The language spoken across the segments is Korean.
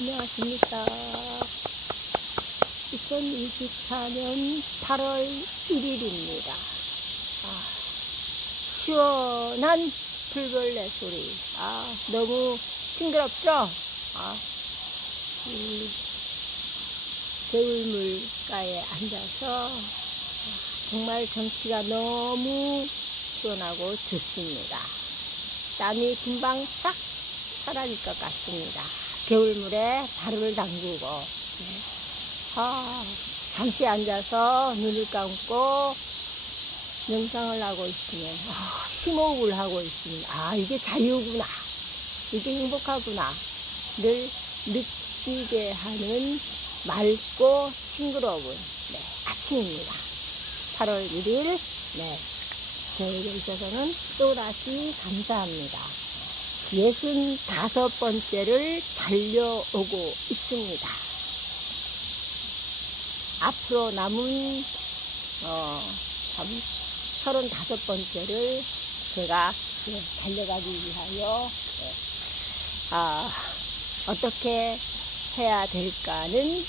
안녕하십니까. 2024년 8월 1일입니다. 시원한 불벌레 소리. 너무 싱그럽죠? 이 개울물가에 앉아서 정말 경치가 너무 시원하고 좋습니다. 땀이 금방 싹 사라질 것 같습니다. 겨울물에 발을 담그고 잠시 앉아서 눈을 감고 명상을 하고 있으면 심호흡을 하고 있으면 이게 자유구나, 이게 행복하구나 늘 느끼게 하는 맑고 싱그러운 아침입니다. 8월 1일 저에게 있어서는 또다시 감사합니다. 65번째를 달려오고 있습니다. 앞으로 남은 35번째를 제가 달려가기 위하여 어떻게 해야 될까는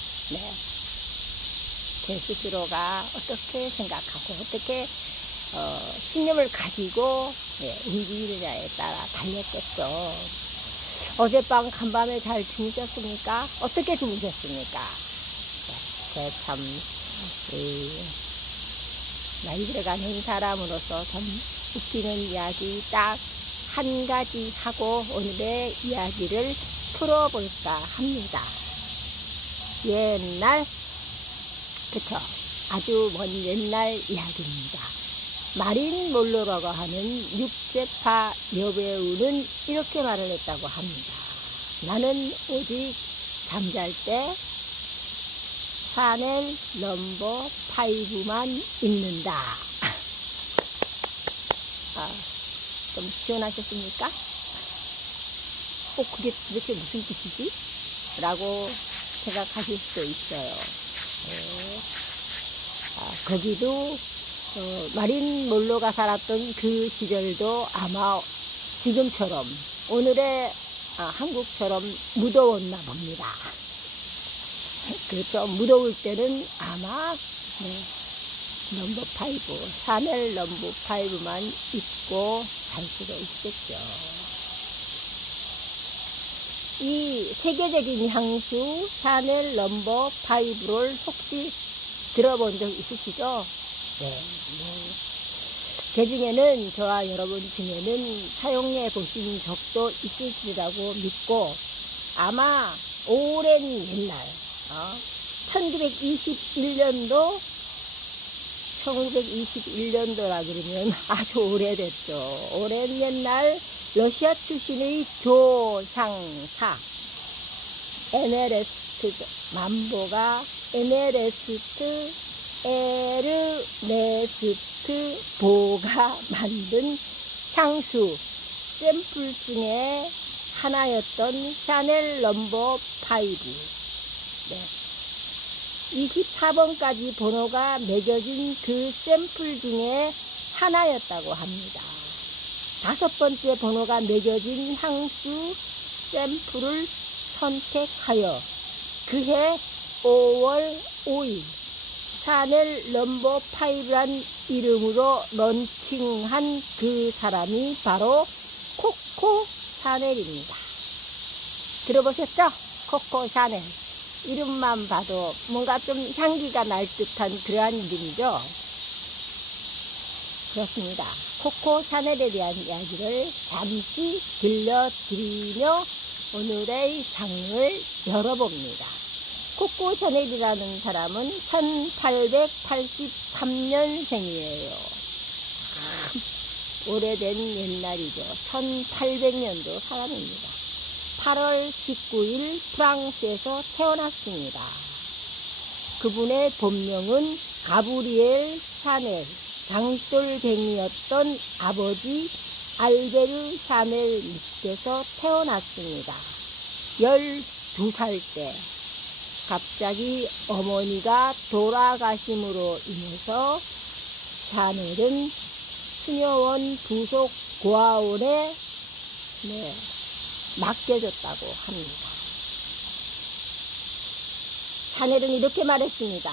제 스스로가 어떻게 생각하고 어떻게 신념을 가지고 움직이느냐에 따라 달렸겠죠. 어젯밤 간밤에 잘 주무셨습니까? 어떻게 주무셨습니까? 참 나이 들어가는 사람으로서 참 웃기는 이야기 딱 한 가지 하고 오늘의 이야기를 풀어볼까 합니다. 옛날, 그쵸? 아주 먼 옛날 이야기입니다. 마린 몰로라고 하는 육제파 여배우는 이렇게 말을 했다고 합니다. 나는 오직 잠잘 때 샤넬 넘버 5만 입는다. 좀 시원하셨습니까? 그게 도대체 무슨 뜻이지? 라고 생각하실 수도 있어요. 거기도 마린 몰로가 살았던 그 시절도 아마 지금처럼 오늘의 한국처럼 무더웠나 봅니다. 그렇죠. 무더울 때는 아마 넘버 5, 샤넬 넘버 5만 입고 잘 수도 있겠죠. 이 세계적인 향수 샤넬 넘버 5를 혹시 들어본 적 있으시죠? 그 중에는 저와 여러분 중에는 사용해 보신 적도 있으시리라고 믿고 아마 오랜 옛날 1921년도라 그러면 아주 오래됐죠. 오랜 옛날 러시아 출신의 조향사 에네레스트 만보가 에네레스트 에르네스트 보가 만든 향수 샘플 중에 하나였던 샤넬 넘버 5 24번까지 번호가 매겨진 그 샘플 중에 하나였다고 합니다. 5번째 번호가 매겨진 향수 샘플을 선택하여 그해 5월 5일 샤넬 넘버 5란 이름으로 런칭한 그 사람이 바로 코코 샤넬입니다. 들어보셨죠? 코코 샤넬. 이름만 봐도 뭔가 좀 향기가 날 듯한 그러한 이름이죠. 그렇습니다. 코코 샤넬에 대한 이야기를 잠시 들려드리며 오늘의 장을 열어봅니다. 코코 샤넬이라는 사람은 1883년생이에요. 오래된 옛날이죠. 1800년도 사람입니다. 8월 19일 프랑스에서 태어났습니다. 그분의 본명은 가브리엘 샤넬, 장돌뱅이였던 아버지 알베르 샤넬 밑에서 태어났습니다. 12살 때 갑자기 어머니가 돌아가심으로 인해서 샤넬은 수녀원 부속 고아원에 맡겨졌다고 합니다. 샤넬은 이렇게 말했습니다.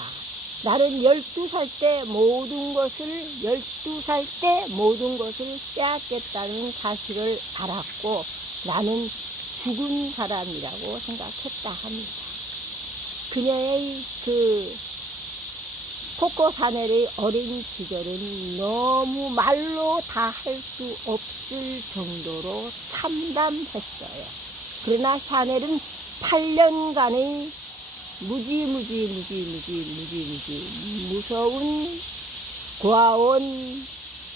나는 12살 때 모든 것을 빼앗겼다는 사실을 알았고 나는 죽은 사람이라고 생각했다 합니다. 그녀의 코코 샤넬의 어린 시절은 너무 말로 다 할 수 없을 정도로 참담했어요. 그러나 샤넬은 8년간의 무서운 고아원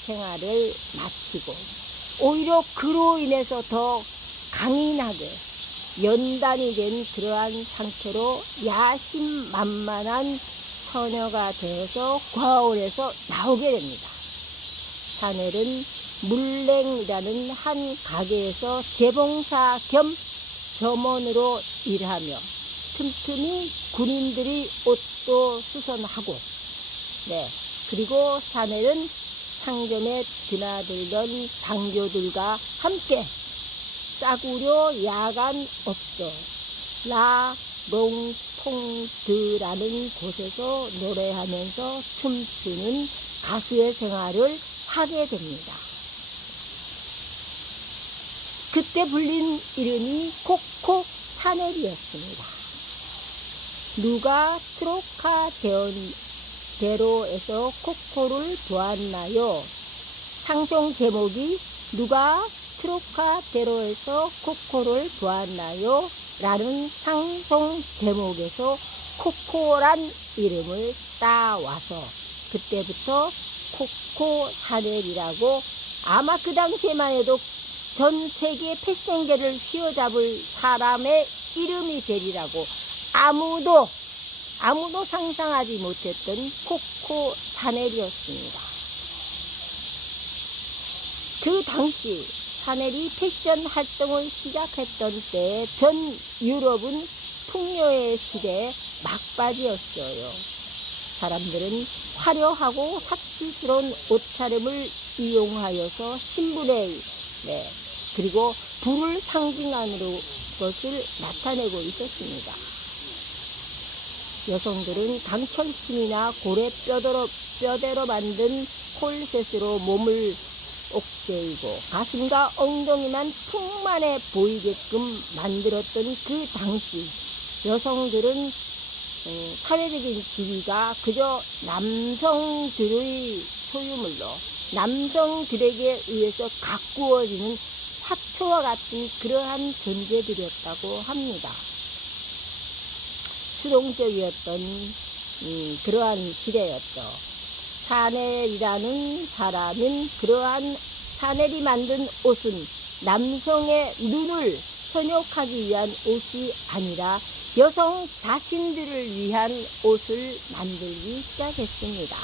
생활을 마치고 오히려 그로 인해서 더 강인하게 연단이 된 그러한 상태로 야심만만한 처녀가 되어서 고아원에서 나오게 됩니다. 샤넬은 물냉이라는 한 가게에서 재봉사 겸 점원으로 일하며 틈틈이 군인들이 옷도 수선하고 그리고 샤넬은 상점에 드나들던 당교들과 함께 싸구려 야간 업소 라 롱퐁드라는 곳에서 노래하면서 춤추는 가수의 생활을 하게 됩니다. 그때 불린 이름이 코코 샤넬이었습니다. 누가 트로카데로에서 코코를 보았나요? 상송 제목이 누가 트로카데로에서 코코를 보았나요? 라는 상송 제목에서 코코란 이름을 따와서 그때부터 코코 샤넬이라고 아마 그 당시에만 해도 전 세계 패션계를 휘어잡을 사람의 이름이 되리라고 아무도 상상하지 못했던 코코 샤넬이었습니다. 그 당시 샤넬이 패션 활동을 시작했던 때 전 유럽은 풍요의 시대에 막바지였어요. 사람들은 화려하고 삭시스러운 옷차림을 이용하여서 신분의 그리고 부를 상징하는 것을 나타내고 있었습니다. 여성들은 강철심이나 고래 뼈대로 만든 콜셋으로 몸을 옥죄이고 가슴과 엉덩이만 풍만해 보이게끔 만들었던 그 당시 여성들은 사회적인 지위가 그저 남성들의 소유물로 남성들에게 의해서 가꾸어지는 화초와 같은 그러한 존재들이었다고 합니다. 수동적이었던 그러한 시대였죠. 샤넬이라는 사람은 그러한 샤넬이 만든 옷은 남성의 눈을 현혹하기 위한 옷이 아니라 여성 자신들을 위한 옷을 만들기 시작했습니다.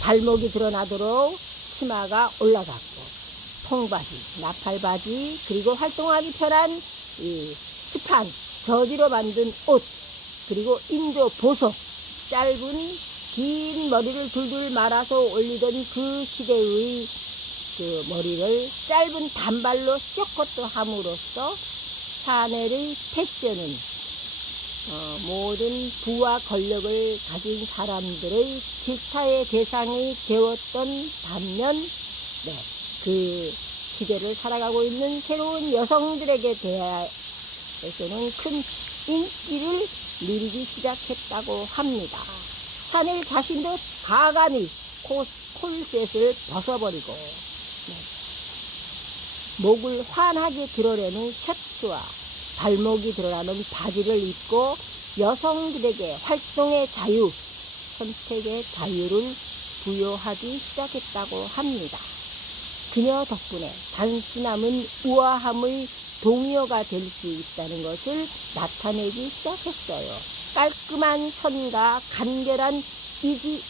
발목이 드러나도록 치마가 올라갔고 통바지, 나팔바지 그리고 활동하기 편한 스판, 저지로 만든 옷 그리고 인조 보석, 짧은 긴 머리를 둘둘 말아서 올리던 그 시대의 그 머리를 짧은 단발로 sio컷도 함으로써 샤넬의 패션은 모든 부와 권력을 가진 사람들의 질타의 대상이 되었던 반면 그 시대를 살아가고 있는 새로운 여성들에게 대해서는 큰 인기를 누리기 시작했다고 합니다. 샤넬 자신도 가감히 콜셋을 벗어버리고 목을 환하게 드러내는 셔츠와 발목이 드러나는 바지를 입고 여성들에게 활동의 자유, 선택의 자유를 부여하기 시작했다고 합니다. 그녀 덕분에 단순함은 우아함의 동요가 될 수 있다는 것을 나타내기 시작했어요. 깔끔한 선과 간결한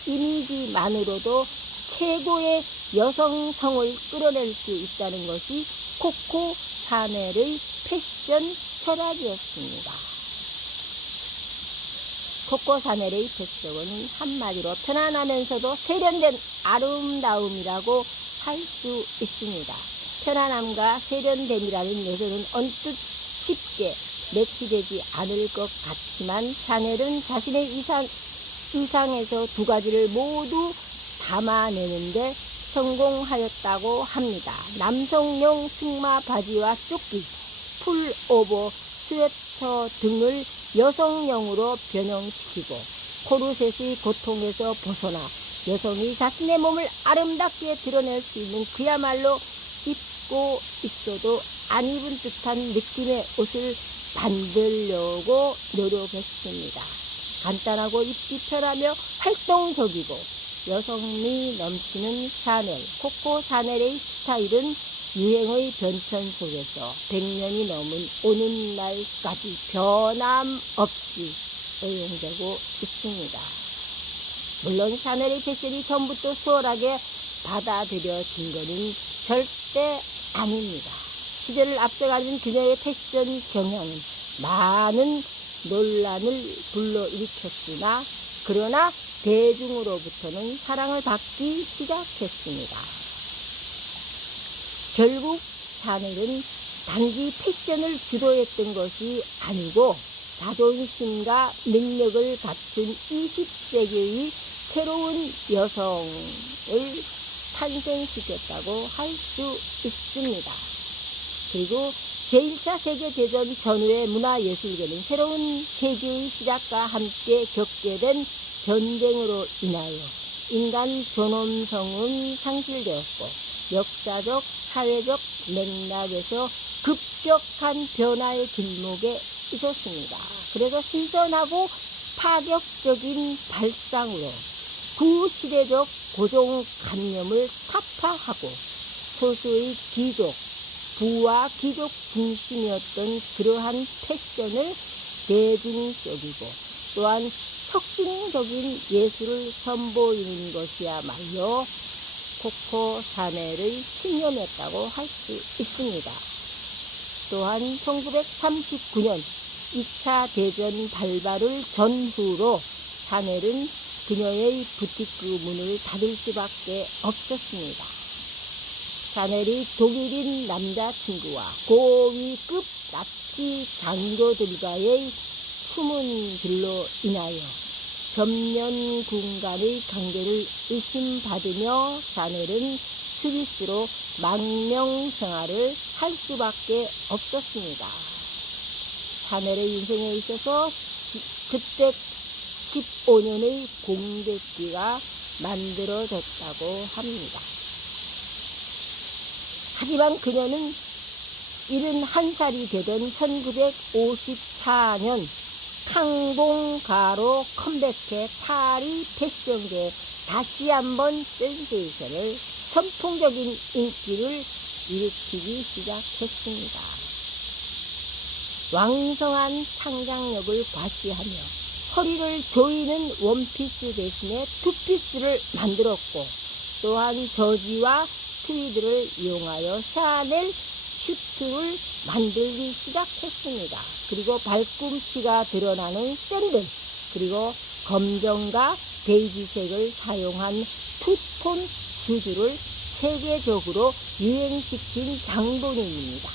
이미지만으로도 최고의 여성성을 끌어낼 수 있다는 것이 코코 샤넬의 패션 철학이었습니다. 코코 샤넬의 패션은 한마디로 편안하면서도 세련된 아름다움이라고 할 수 있습니다. 편안함과 세련됨이라는 요소는 언뜻 쉽게 매치되지 않을 것 같지만 샤넬은 자신의 의상에서 두 가지를 모두 담아내는데 성공하였다고 합니다. 남성용 승마 바지와 조끼, 풀오버 스웨터 등을 여성용으로 변형시키고 코르셋의 고통에서 벗어나 여성이 자신의 몸을 아름답게 드러낼 수 있는 그야말로 입고 있어도 안 입은 듯한 느낌의 옷을 만들려고 노력했습니다. 간단하고 입기 편하며 활동적이고 여성미 넘치는 샤넬, 코코 샤넬의 스타일은 유행의 변천 속에서 100년이 넘은 오늘날까지 변함없이 애용되고 있습니다. 물론 샤넬의 패션이 처음부터 수월하게 받아들여진 것은 절대 아닙니다. 시대를 앞서가는 그녀의 패션 경향은 많은 논란을 불러일으켰으나 그러나 대중으로부터는 사랑을 받기 시작했습니다. 결국 샤넬은 단지 패션을 주도했던 것이 아니고 자존심과 능력을 갖춘 20세기의 새로운 여성을 탄생시켰다고 할 수 있습니다. 그리고 제1차 세계대전 전후의 문화예술계는 새로운 세기의 시작과 함께 겪게 된 전쟁으로 인하여 인간 존엄성은 상실되었고 역사적, 사회적 맥락에서 급격한 변화의 길목에 있었습니다. 그래서 신선하고 파격적인 발상으로 구시대적 고정관념을 타파하고 소수의 귀족, 부와 귀족 중심이었던 그러한 패션을 대중적이고 또한 혁신적인 예술을 선보이는 것이야말로 코코 샤넬의 신념이었다고 할 수 있습니다. 또한 1939년 2차 대전 발발을 전후로 샤넬은 그녀의 부티크 문을 닫을 수밖에 없었습니다. 샤넬이 독일인 남자친구와 고위급 나치 장교들과의 추문들로 인하여 전면군간의 관계를 의심받으며 샤넬은 스위스로 망명 생활을 할 수밖에 없었습니다. 샤넬의 인생에 있어서 그때 15년의 공백기가 만들어졌다고 합니다. 하지만 그녀는 71살이 되던 1954년 탕봉가로 컴백해 파리 패션계에 다시 한번 센세이션을 선풍적인 인기를 일으키기 시작했습니다. 왕성한 창작력을 과시하며 허리를 조이는 원피스 대신에 투피스를 만들었고 또한 저지와 트위드를 이용하여 샤넬 슈트를 만들기 시작했습니다. 그리고 발꿈치가 드러나는 샌들, 그리고 검정과 베이지색을 사용한 투톤 슈즈를 세계적으로 유행시킨 장본인입니다.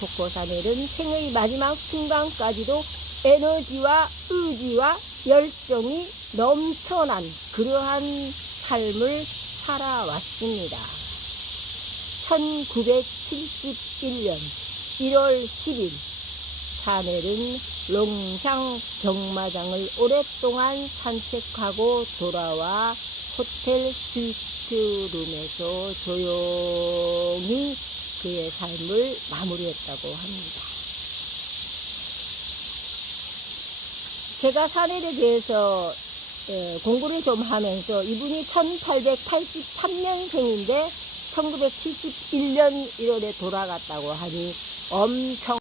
코코 샤넬은 생의 마지막 순간까지도 에너지와 의지와 열정이 넘쳐난 그러한 삶을 살아왔습니다. 1971년 1월 10일 샤넬은 롱샹 경마장을 오랫동안 산책하고 돌아와 호텔 스위트룸에서 조용히 그의 삶을 마무리했다고 합니다. 제가 샤넬에 대해서 공부를 좀 하면서 이분이 1883년생인데 1971년 1월에 돌아갔다고 하니 엄청